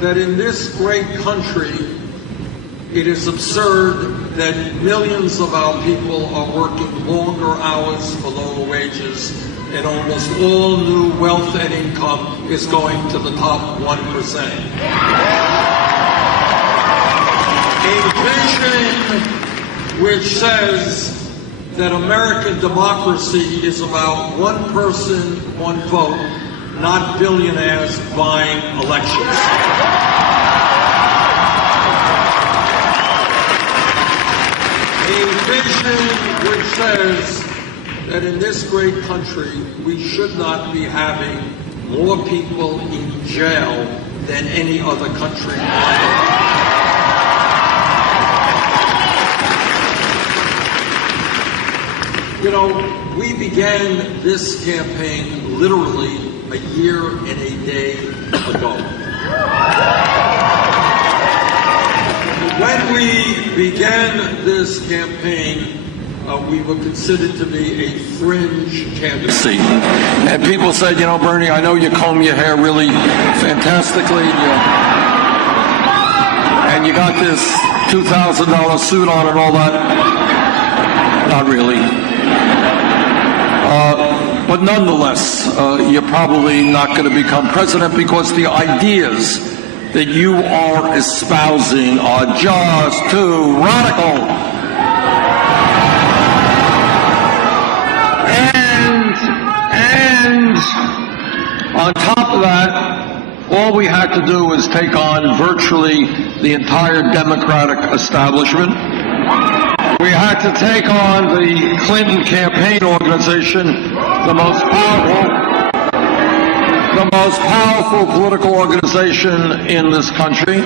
that in this great country, it is absurd that millions of our people are working longer hours for lower wages, and almost all new wealth and income is going to the top 1%. A vision which says that American democracy is about one person, one vote, not billionaires buying elections. A vision which says that in this great country, we should not be having more people in jail than any other country on earth. You know, we began this campaign literally a year and a day ago. When we began this campaign, we were considered to be a fringe candidacy. And people said, you know, Bernie, I know you comb your hair really fantastically, and you got this $2,000 suit on and all that. Not really. But nonetheless, you're probably not going to become president because the ideas that you are espousing are just too radical. And on top of that, all we had to do was take on virtually the entire Democratic establishment. We had to take on the Clinton campaign organization, the most powerful political organization in this country.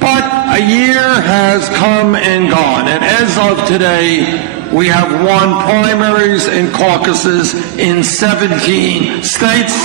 But a year has come and gone, and as of today, we have won primaries and caucuses in 17 states.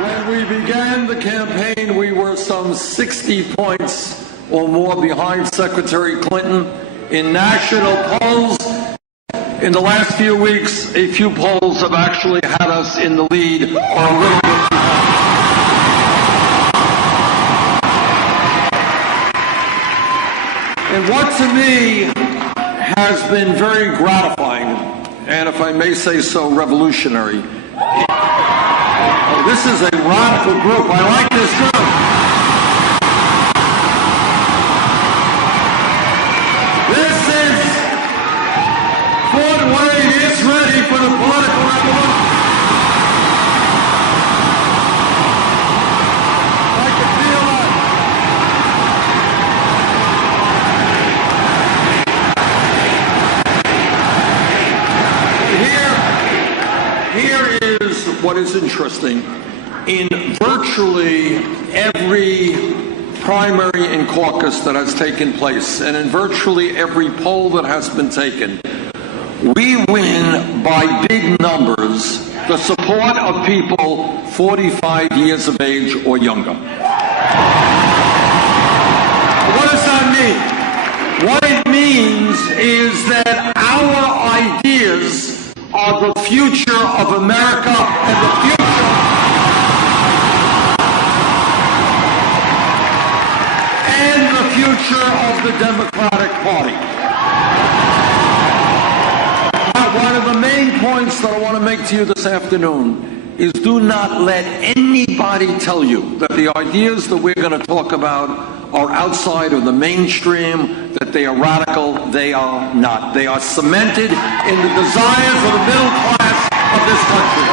When we began the campaign, we were some 60 points or more behind Secretary Clinton in national polls. In the last few weeks, a few polls have actually had us in the lead or a little bit behind. And what to me has been very gratifying, and if I may say so, revolutionary. This is a radical group. I like this group. This is Fort Wayne is ready for the political revolution. I can feel that. Here is what is interesting. In virtually every primary and caucus that has taken place, and in virtually every poll that has been taken, we win by big numbers the support of people 45 years of age or younger. What does that mean? What it means is that our ideas are the future of America and the future of the Democratic Party. One of the main points that I want to make to you this afternoon is do not let anybody tell you that the ideas that we're going to talk about are outside of the mainstream, that they are radical. They are not. They are cemented in the desires of the middle class of this country.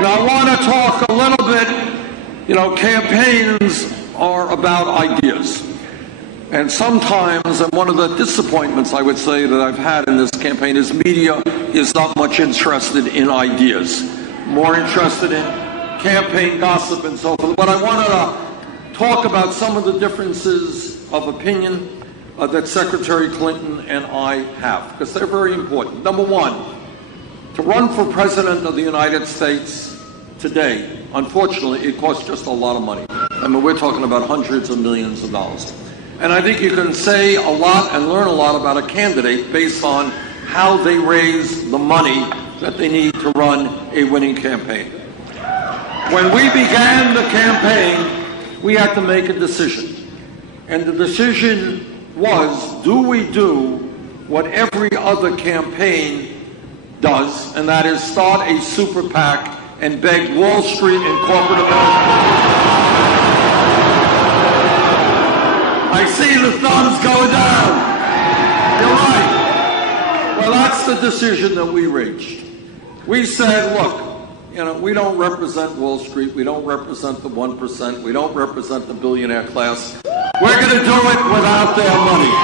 Now, I want to talk a little bit, campaigns are about ideas. And sometimes, and one of the disappointments I would say that I've had in this campaign is media is not much interested in ideas, more interested in campaign gossip and so forth. But I wanted to talk about some of the differences of opinion that Secretary Clinton and I have, because they're very important. Number one, to run for President of the United States today, unfortunately, it costs just a lot of money. I mean, we're talking about hundreds of millions of dollars. And I think you can say a lot and learn a lot about a candidate based on how they raise the money that they need to run a winning campaign. When we began the campaign, we had to make a decision. And the decision was, do we do what every other campaign does, and that is start a super PAC and beg Wall Street and corporate America. I see the thumbs going down. You're right. Well, that's the decision that we reached. We said, look, we don't represent Wall Street. We don't represent the 1%. We don't represent the billionaire class. We're going to do it without their money.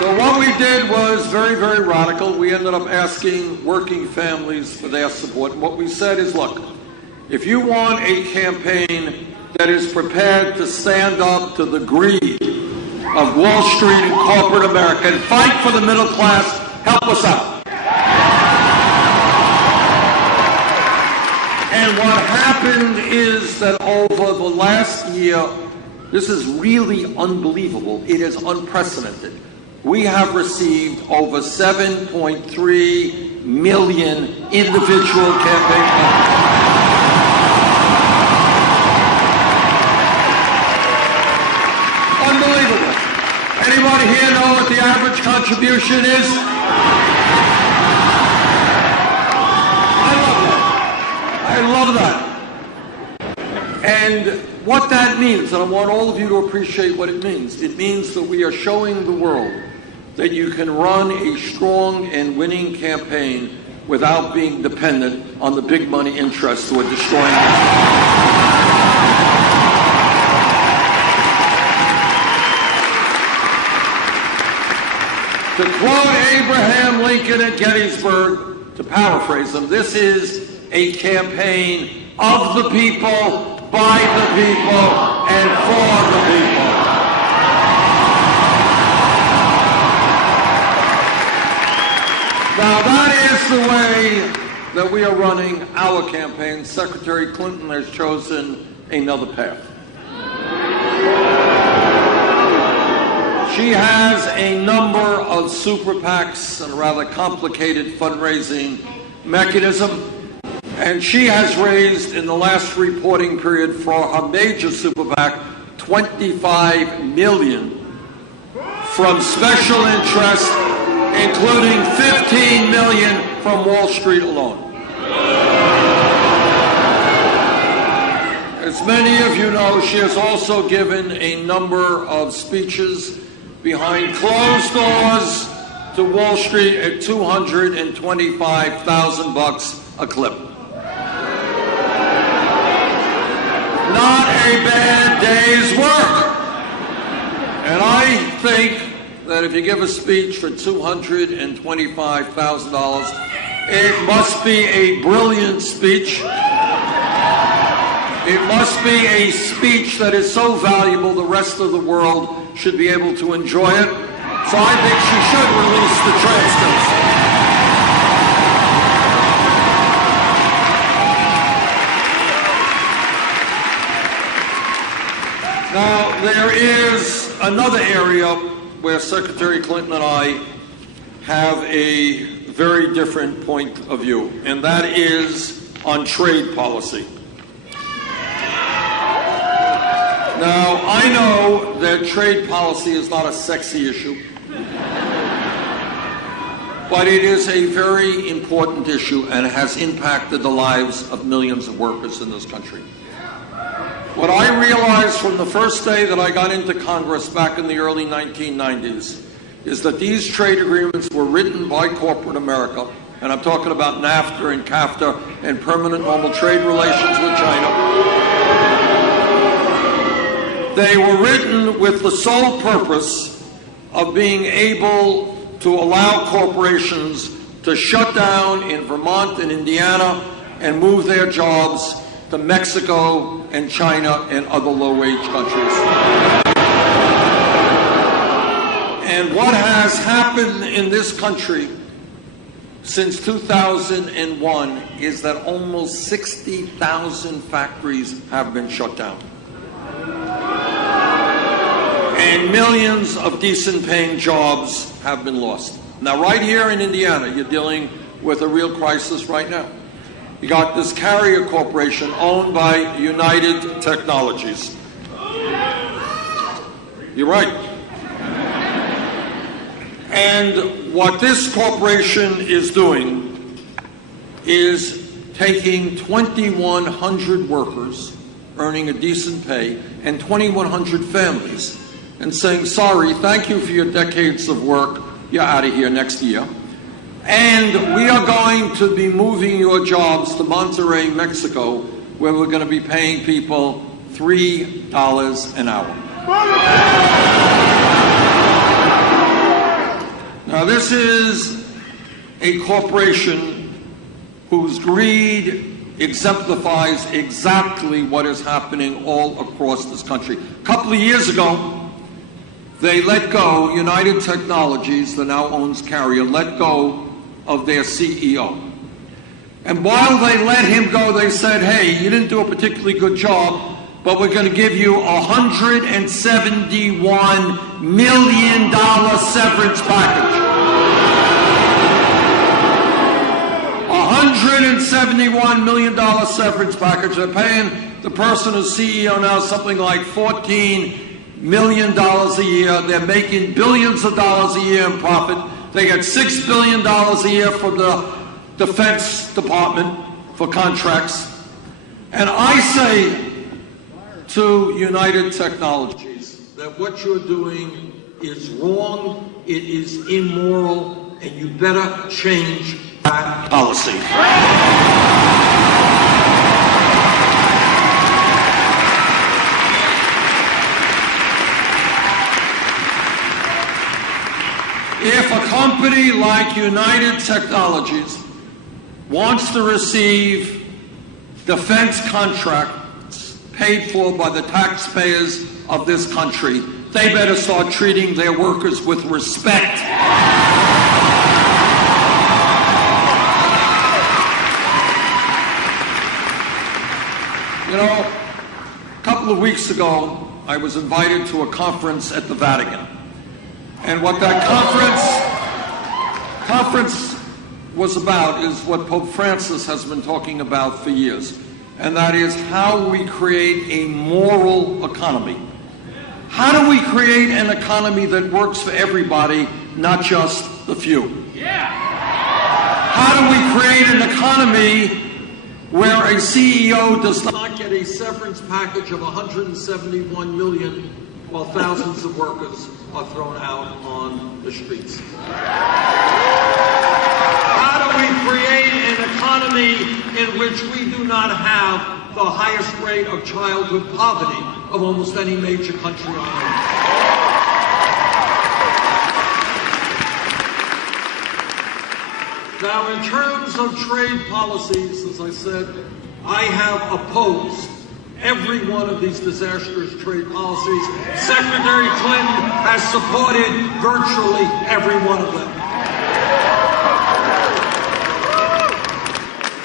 So what we did was very, very radical. We ended up asking working families for their support. And what we said is, look, if you want a campaign that is prepared to stand up to the greed of Wall Street and corporate America and fight for the middle class, help us out. And what happened is that over the last year, this is really unbelievable. It is unprecedented. We have received over 7.3 million individual campaign contributions. Unbelievable. Anybody here know what the average contribution is? I love that. And what that means, and I want all of you to appreciate what it means that we are showing the world that you can run a strong and winning campaign without being dependent on the big money interests who are destroying us. To quote Abraham Lincoln at Gettysburg, to paraphrase him, this is a campaign of the people, by the people, and for the people. Now that is the way that we are running our campaign. Secretary Clinton has chosen another path. She has a number of super PACs and a rather complicated fundraising mechanism. And she has raised, in the last reporting period for her major super PAC, $25 million from special interests, including $15 million from Wall Street alone. As many of you know, she has also given a number of speeches behind closed doors to Wall Street at $225,000 a clip. Not a bad day's work. And I think that if you give a speech for $225,000, it must be a brilliant speech. It must be a speech that is so valuable the rest of the world should be able to enjoy it. So I think she should release the transcripts. Now, there is another area where Secretary Clinton and I have a very different point of view, and that is on trade policy. Now, I know that trade policy is not a sexy issue, but it is a very important issue and has impacted the lives of millions of workers in this country. What I realized from the first day that I got into Congress back in the early 1990s is that these trade agreements were written by corporate America and I'm talking about NAFTA and CAFTA and permanent normal trade relations with China. They were written with the sole purpose of being able to allow corporations to shut down in Vermont and Indiana and move their jobs to Mexico and China and other low-wage countries. And what has happened in this country since 2001 is that almost 60,000 factories have been shut down. And millions of decent-paying jobs have been lost. Now, right here in Indiana, you're dealing with a real crisis right now. You got this Carrier Corporation owned by United Technologies. You're right. And what this corporation is doing is taking 2,100 workers earning a decent pay and 2,100 families and saying, sorry, thank you for your decades of work, you're out of here next year. And we are going to be moving your jobs to Monterrey, Mexico, where we're going to be paying people $3 an hour. Now, this is a corporation whose greed exemplifies exactly what is happening all across this country. A couple of years ago, they let go, United Technologies, that now owns Carrier, let go of their CEO. And while they let him go, they said, hey, you didn't do a particularly good job, but we're going to give you a $171 million severance package. $171 million severance package. They're paying the person who's CEO now something like $14 million a year. They're making billions of dollars a year in profit. They get $6 billion a year from the Defense Department for contracts. And I say to United Technologies that what you're doing is wrong, it is immoral, and you better change that policy. If a company like United Technologies wants to receive defense contracts paid for by the taxpayers of this country, they better start treating their workers with respect. You know, a couple of weeks ago, I was invited to a conference at the Vatican. And what that conference was about is what Pope Francis has been talking about for years, and that is how we create a moral economy. How do we create an economy that works for everybody, not just the few? How do we create an economy where a CEO does not get a severance package of $171 million while thousands of workers are thrown out on the streets? How do we create an economy in which we do not have the highest rate of childhood poverty of almost any major country on earth? Now, in terms of trade policies, as I said, I have opposed every one of these disastrous trade policies. Secretary Clinton has supported virtually every one of them.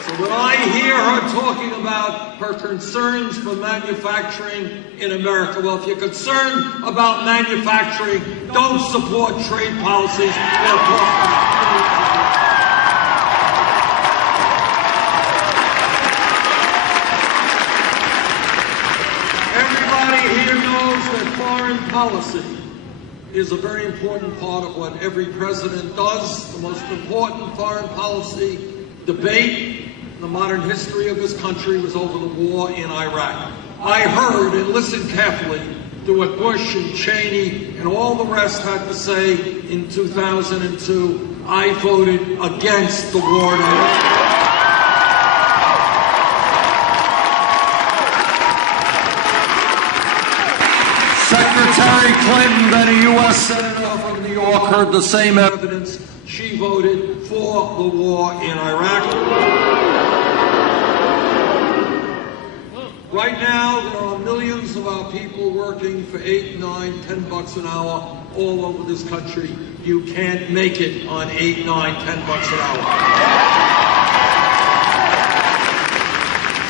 So when I hear her talking about her concerns for manufacturing in America, well, if you're concerned about manufacturing, don't support trade policies that are talking. Foreign policy is a very important part of what every president does. The most important foreign policy debate in the modern history of this country was over the war in Iraq. I heard and listened carefully to what Bush and Cheney and all the rest had to say in 2002 I voted against the war in Iraq. Secretary Clinton, then a U.S. Senator from New York, heard the same evidence. She voted for the war in Iraq. Right now, there are millions of our people working for $8, $9, $10 an hour all over this country. You can't make it on $8, $9, $10 an hour.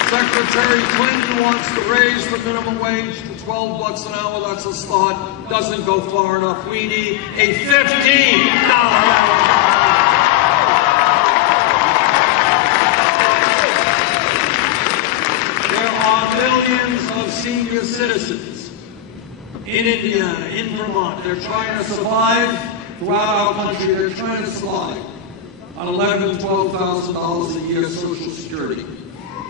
Secretary Clinton wants to raise the minimum wage to $12 an hour. That's a start. Doesn't go far enough. We need a $15 an hour. Millions of senior citizens in Indiana, in Vermont, they're trying to survive throughout our country. They're trying to survive on $11,000, $12,000 a year Social Security.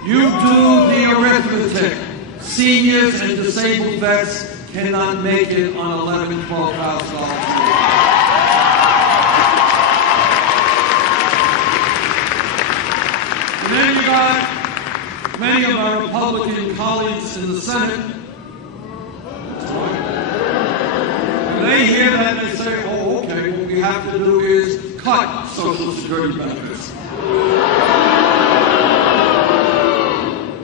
You do the arithmetic. Seniors and disabled vets cannot make it on $11,000, $12,000 a year. And then you got many of our Republican colleagues in the Senate. They hear that and they say, oh, okay, what we have to do is cut Social Security benefits.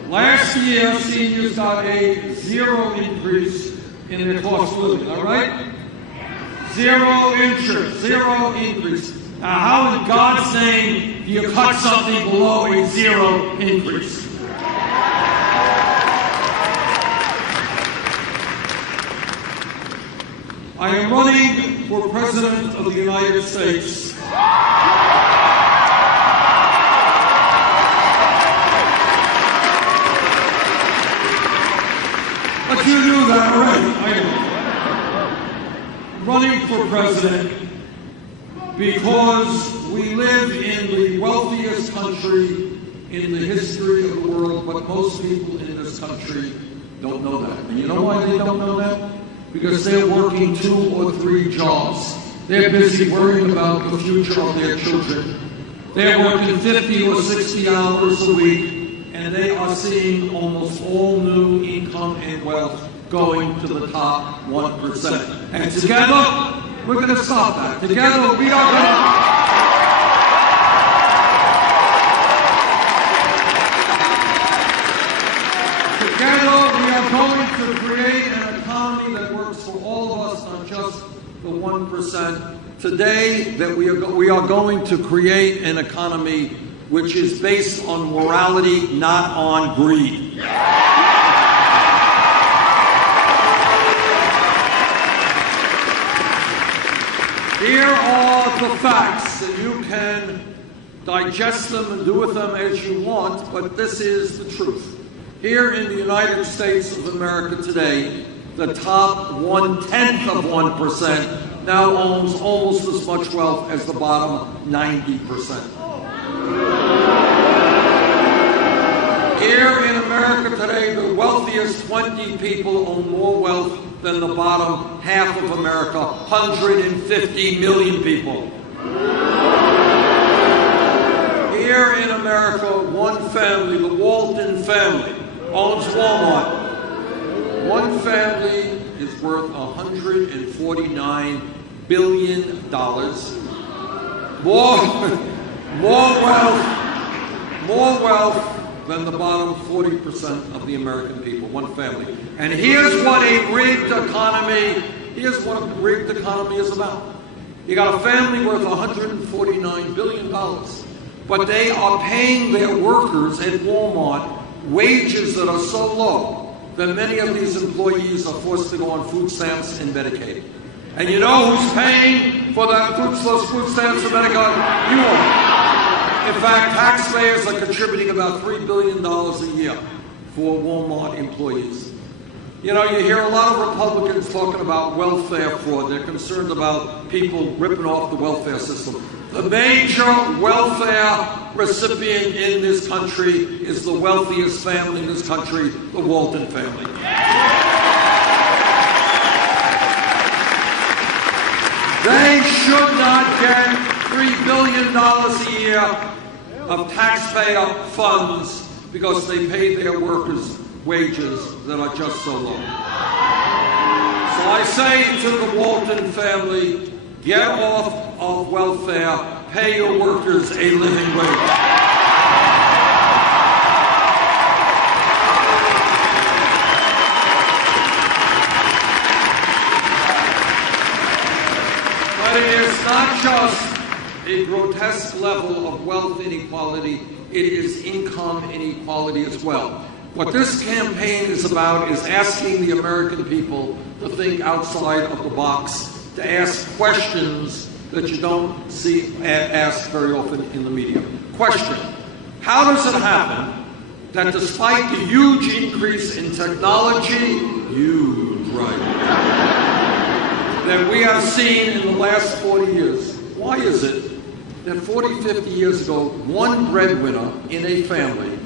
Last year, seniors got a zero increase in their cost of living, all right? Zero interest, zero increase. Now, how in God's name do you cut something below a zero increase? I am running for President of the United States. But you knew that already. I'm running for president because we live in the wealthiest country in the history of the world, but most people in this country don't know that. And you know why they don't know that? Because they're working 2 or 3 jobs. They're busy worrying about the future of their children. They're working 50 or 60 hours a week, and they are seeing almost all new income and wealth going to the top 1%. And together, we're going to stop that. Together, we are going to... going to create an economy that works for all of us, not just the 1%. Today, that we are going to create an economy which is based on morality, not on greed. Here are the facts, and you can digest them and do with them as you want, but this is the truth. Here in the United States of America today, the top 1/10 of 1% now owns almost as much wealth as the bottom 90%. Here in America today, the wealthiest 20 people own more wealth than the bottom half of America, 150 million people. Here in America, one family, the Walton family, owns Walmart. One family is worth $149 billion. More wealth than the bottom 40% of the American people. One family. And here's what a rigged economy is about. You got a family worth $149 billion, but they are paying their workers at Walmart wages that are so low that many of these employees are forced to go on food stamps and Medicaid. And you know who's paying for those food stamps and Medicaid? You are. In fact, taxpayers are contributing about $3 billion a year for Walmart employees. You know, you hear a lot of Republicans talking about welfare fraud. They're concerned about people ripping off the welfare system. The major welfare recipient in this country is the wealthiest family in this country, the Walton family. They should not get $3 billion a year of taxpayer funds because they pay their workers wages that are just so low. So I say to the Walton family, get off of welfare, pay your workers a living wage. But it is not just a grotesque level of wealth inequality, it is income inequality as well. What this campaign is about is asking the American people to think outside of the box, to ask questions that you don't see asked very often in the media. Question: how does it happen that despite the huge increase in technology, that we have seen in the last 40 years, why is it that 40, 50 years ago, one breadwinner in a family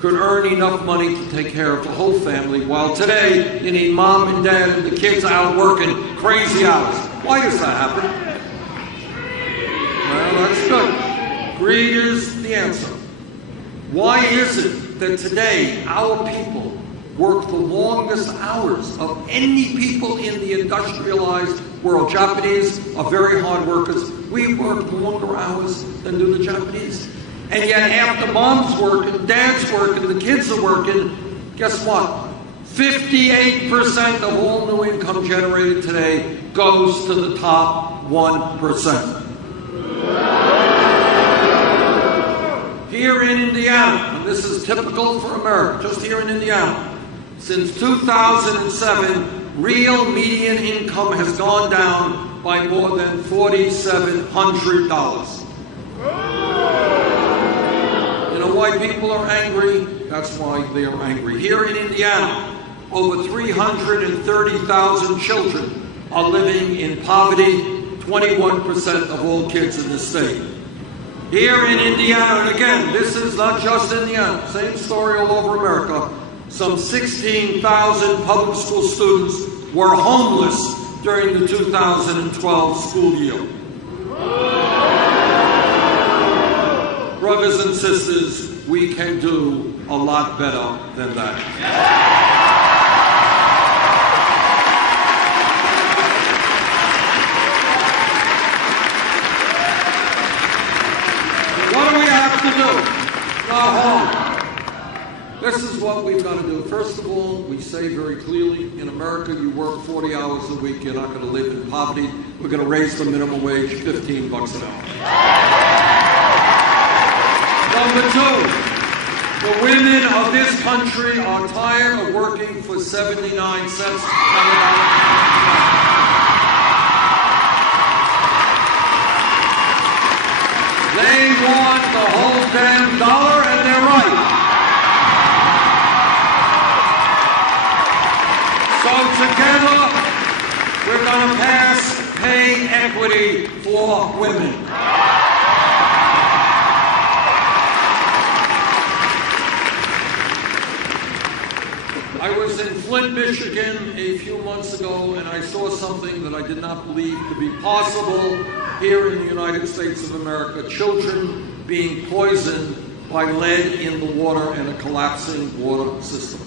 could earn enough money to take care of the whole family, while today you need mom and dad and the kids out working crazy hours? Why does that happen? Well, that's good. Greed is the answer. Why is it that today our people work the longest hours of any people in the industrialized world? Japanese are very hard workers. We work longer hours than do the Japanese. And yet after mom's working, dad's working, the kids are working, guess what? 58% of all new income generated today goes to the top 1%. Here in Indiana, and this is typical for America, just here in Indiana, since 2007, real median income has gone down by more than $4,700. Why people are angry? That's why they are angry. Here in Indiana, over 330,000 children are living in poverty, 21% of all kids in the state. Here in Indiana, and again, this is not just Indiana, same story all over America, some 16,000 public school students were homeless during the 2012 school year. Brothers and sisters, we can do a lot better than that. What do we have to do? Go home. This is what we've got to do. First of all, we say very clearly, in America, you work 40 hours a week, you're not going to live in poverty. We're going to raise the minimum wage $15 an hour. Number two, the women of this country are tired of working for 79 cents on the dollar. They want the whole damn dollar, and they're right. So together, we're going to pass pay equity for women. I was in Flint, Michigan a few months ago, and I saw something that I did not believe to be possible here in the United States of America. Children being poisoned by lead in the water and a collapsing water system.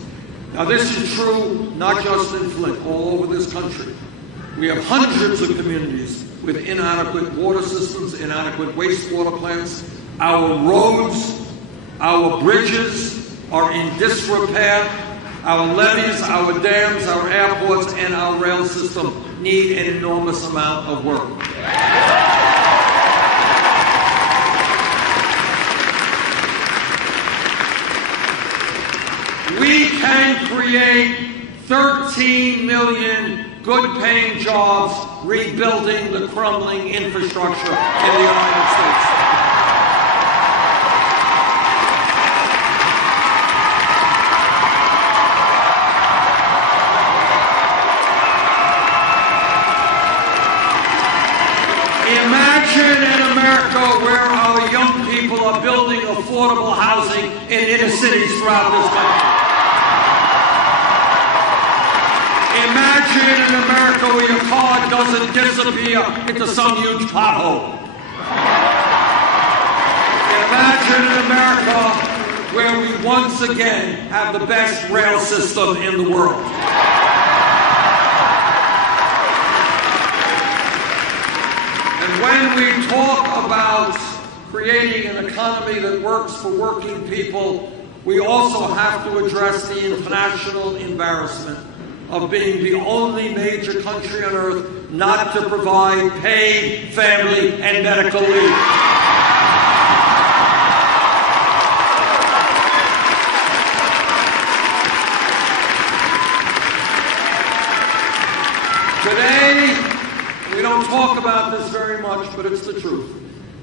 Now this is true not just in Flint, all over this country. We have hundreds of communities with inadequate water systems, inadequate wastewater plants. Our roads, our bridges are in disrepair. Our levees, our dams, our airports, and our rail system need an enormous amount of work. We can create 13 million good-paying jobs rebuilding the crumbling infrastructure in the United States. Imagine an America where our young people are building affordable housing in inner cities throughout this country. Imagine an America where your car doesn't disappear into some huge pothole. nation in America where we once again have the best rail system in the world. And when we talk about creating an economy that works for working people, we also have to address the international embarrassment of being the only major country on earth not to provide paid family and medical leave. Today, we don't talk about this very much, but it's the truth.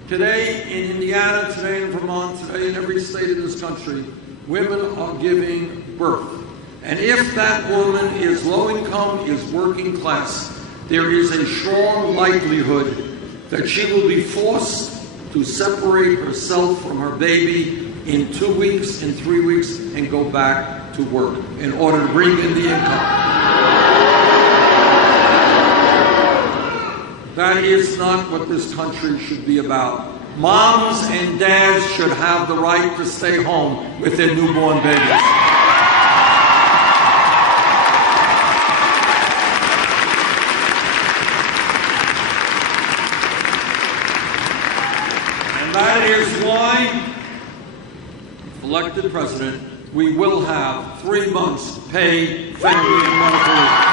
Today in Indiana, today in Vermont, today in every state in this country, women are giving birth. And if that woman is low income, is working class, there is a strong likelihood that she will be forced to separate herself from her baby in 2 weeks, in 3 weeks, and go back to work in order to bring in the income. That is not what this country should be about. Moms and dads should have the right to stay home with their newborn babies. And that is why, if elected president, we will have 3 months paid family and medical leave.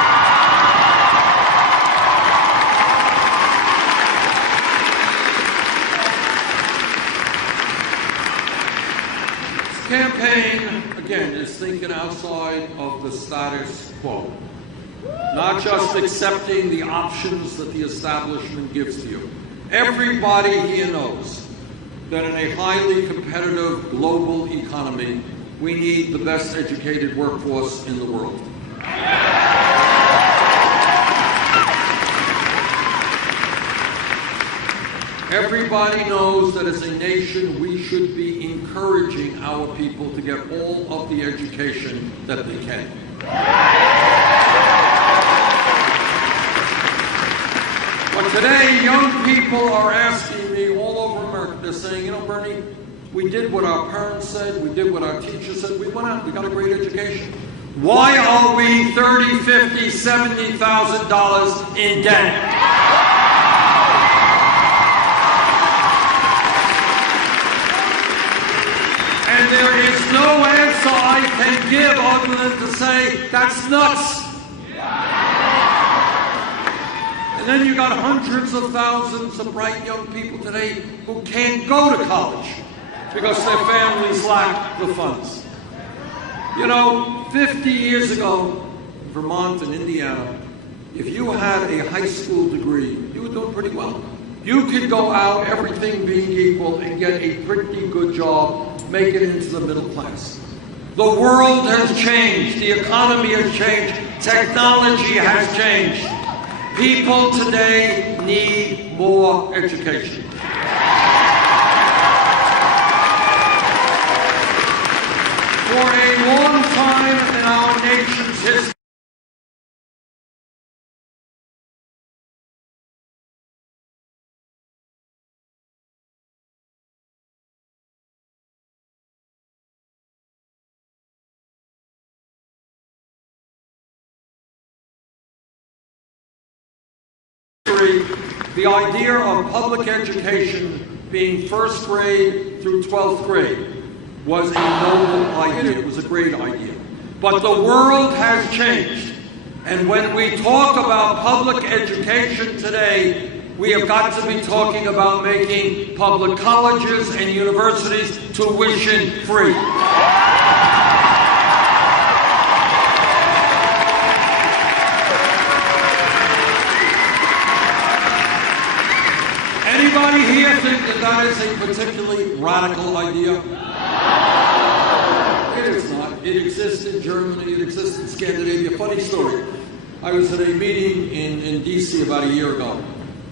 Campaign, again, is thinking outside of the status quo, not just accepting the options that the establishment gives to you. Everybody here knows that in a highly competitive global economy, we need the best educated workforce in the world. Everybody knows that as a nation, we should be encouraging our people to get all of the education that they can. But today, young people are asking me all over America, they're saying, you know, Bernie, we did what our parents said, we did what our teachers said, we went out, we got a great education. Why are we $30,000, $50,000, $70,000 in debt? And there is no answer I can give other than to say, that's nuts. And then you got hundreds of thousands of bright young people today who can't go to college because their families lack the funds. You know, 50 years ago, Vermont and Indiana, if you had a high school degree, you were doing pretty well. You could go out, everything being equal, and get a pretty good job, make it into the middle class. The world has changed. The economy has changed. Technology has changed. People today need more education. For a long time in our nation's history, the idea of public education being first grade through 12th grade was a noble idea. It was a great idea. But the world has changed. And when we talk about public education today, we have got to be talking about making public colleges and universities tuition free. Anybody here think that that is a particularly radical idea? It is not. It exists in Germany, it exists in Scandinavia. Funny story. I was at a meeting in D.C. about a year ago.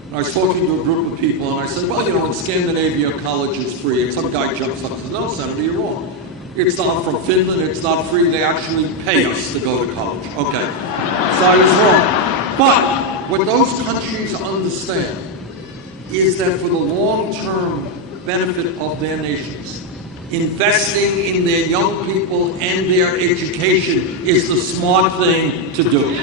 And I was talking to a group of people, and I said, well, you know, in Scandinavia, college is free. And some guy jumps up and says, no, Senator, you're wrong. It's not from Finland, it's not free. They actually pay us to go to college. Okay. So I was wrong. But what those countries understand is that for the long-term benefit of their nations, investing in their young people and their education is the smart thing to do.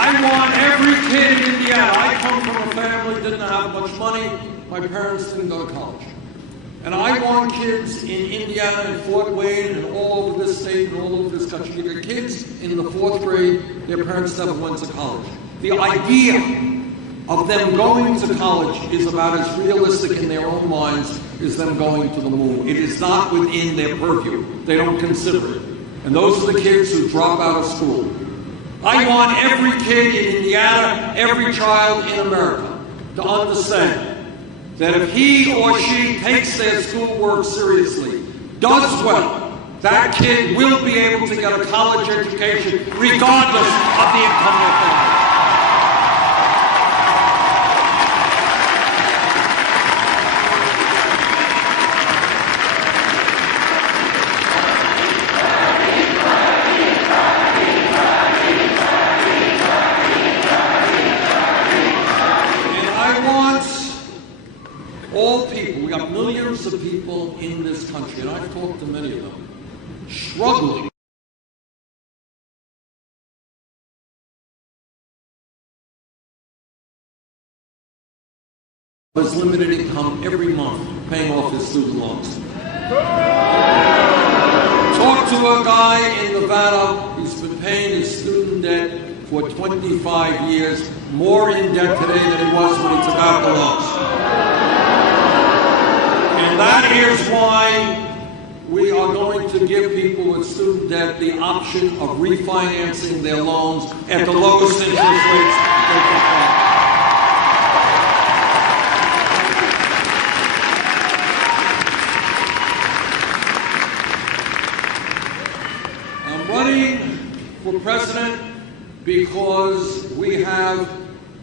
I want every kid in Indiana. I come from a family that didn't have much money. My parents didn't go to college. And I want kids in Indiana and Fort Wayne and all over this state and all over this country. The kids in the 4th grade, their parents never went to college. The idea of them going to college is about as realistic in their own minds as them going to the moon. It is not within their purview. They don't consider it. And those are the kids who drop out of school. I want every kid in Indiana, every child in America to understand that if he or she takes their schoolwork seriously, does well, that kid will be able to get a college education regardless of the income of their family. All people, we got millions of people in this country, and I've talked to many of them, struggling with limited income every month, paying off his student loans. Talk to a guy in Nevada who's been paying his student debt for 25 years, more in debt today than he was when he took out the loans. And that is why we are going to give people with student debt the option of refinancing their loans at the lowest interest rates they can find. I'm running for president because we have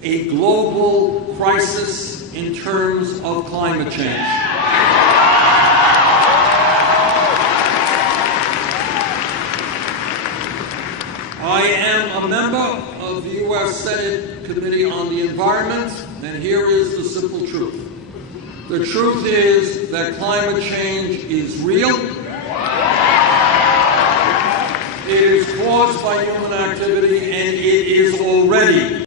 a global crisis in terms of climate change. I am a member of the U.S. Senate Committee on the Environment, and here is the simple truth. The truth is that climate change is real. It is caused by human activity, and it is already